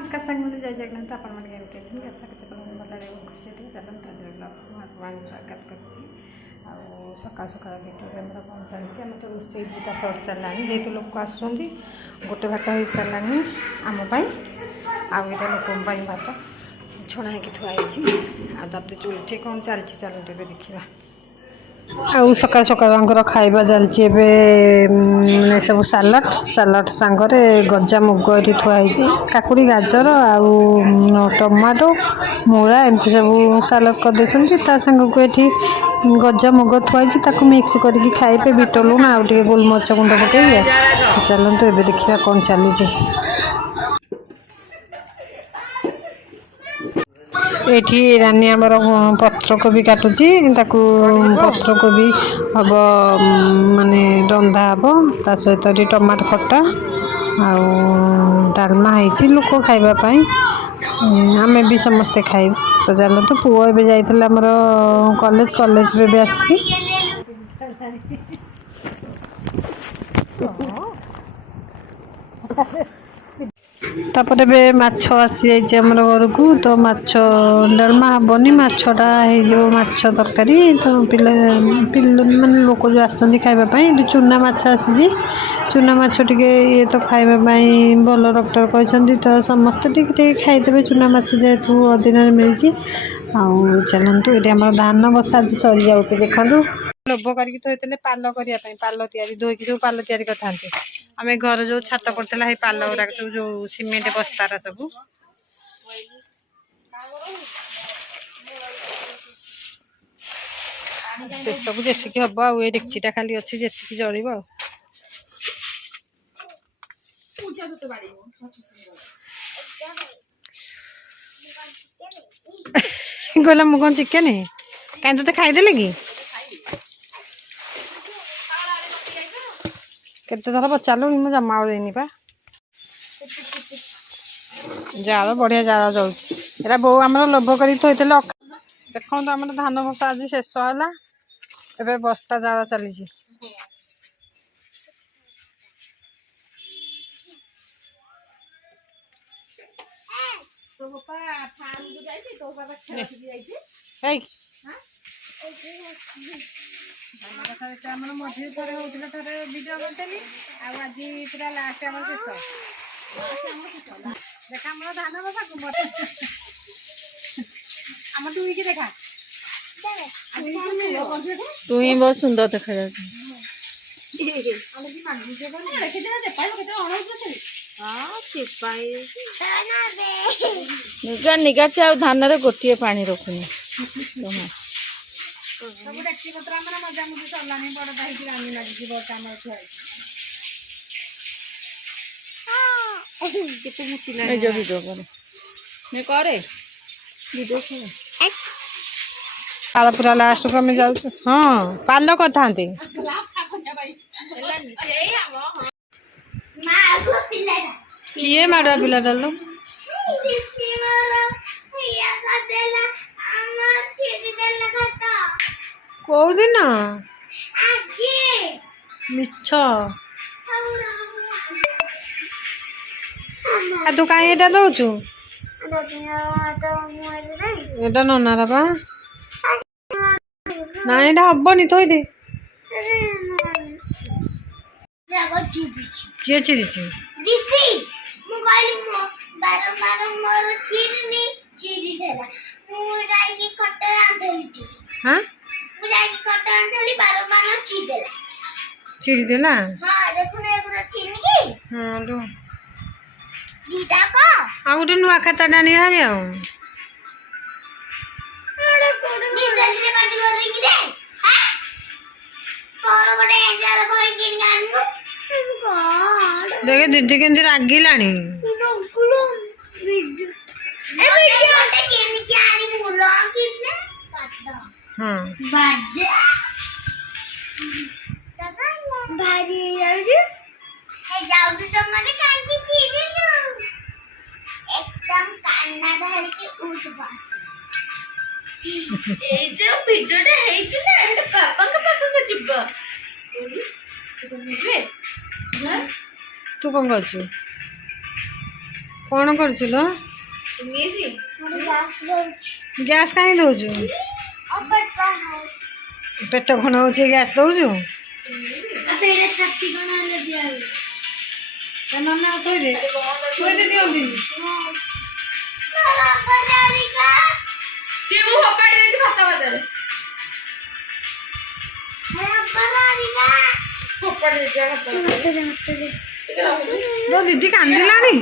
नमस्कार सांगते जय जगन्नाथ आपण मैंने केमती अच्छे आशा करते भल खुशी थे चलते आज ब्लॉग भगवान स्वागत कर सका सका भिडियो आम कौन चलती आम तो रोसे दुटा सर सारा जेहतु लोक आसुँच गोटे भात हो सारा आमपाई आईटा लोक भात छणा होगी थुआई चुलटे कौन चलती चलते देखा आउ सकाल सकाल खाइबा चलती सब सालाड सालाड सांगरे गजा मुग ये थुआई काकुड़ी गाजर आउ टमाटो मूला एमती सब सालाड कर सांग को ये गजा मुग थुआई मिक्स करके खाइबे बीट लुण आउ गोलमरीच गुंड पकई चलते एवं देखा कौन चली एठी रानी आमर पत्रकोबी काटुची पत्रकोबी हम माने रंधा हम ता सहित टमाटो खट्टा आउ डालमा है लोक खाइबापी आमे भी समस्ते खाइब तो चलते पुओ ए जाइए आमर कॉलेज कॉलेज भी आसी तापर बे माछ आसी जाइए आम घर को तो माछ डालमा हेनी माछटा हो माछ तरकारी तो पिला माने लोक जो आसती खावाई चूना माछ आसी चूना माछ टे ये तो खावाई भल डॉक्टर कहते तो समस्ते टे खाईदे चूना माछ जेहेतु अधीन मिली चलतु ये आम धान बसा आज सरी जा देखु लोभ करते पाल करने पाल तैयारी धोईकी सब पाल तैयारी करते आम घर जो छात पड़ता है पाल गुरा सब जो सीमेंट बस्तारा सब सब जेसिक हम आए डेक्चीटा खाली अच्छी जी जल कहला मु कौन चिकेन कहीं तो खाईदे कि केते थर पचारू मुझे जमा देनी पा जाल बढ़िया जाल जाऊँ बो आम लोभ कर देखो तो आम धान बसा आज शेष है एबे बस्ता जाल चली मझे थे होता थे भिडियो करी आज पूरा लास्ट आम शेष देखा आम धान बसा आम टुई की देखा टुई बहुत सुंदर देखा निगा निगा से आ धान गोटे पानी रखुनी सब डेक्ची पत्र मजा मुझे सरलानी बड़टा हो रानी लगी बड़टा वीडियो करे पाल पूरा लास्ट को आम जाऊ हाँ पाल करते किए माड़ा पिला डाल कौ दिन मिछ तू कहीं एटा दौचु एटा ननार बा ना एटा हबनी थोई दे किए चिरी हाँ चिरी देला हाँ लो आ गोटे नुआ खाता डाणी हारे देखे दीदी के रागिला हाँ तू कौन कर କ'ଣ କରୁଛୁ ଲୋ? ଗ୍ୟାସ୍ କାହିଁ ଦେଉଛୁ? ପେଟ କ'ଣ ହେଉଛି ଗ୍ୟାସ୍ ଦେଉଛୁ? ନନା ଥୋଇଦେ ଥୋଇଦେ ଦିଅନ୍ତିନି। ଦିଦି କାନ୍ଦିଲାଣି।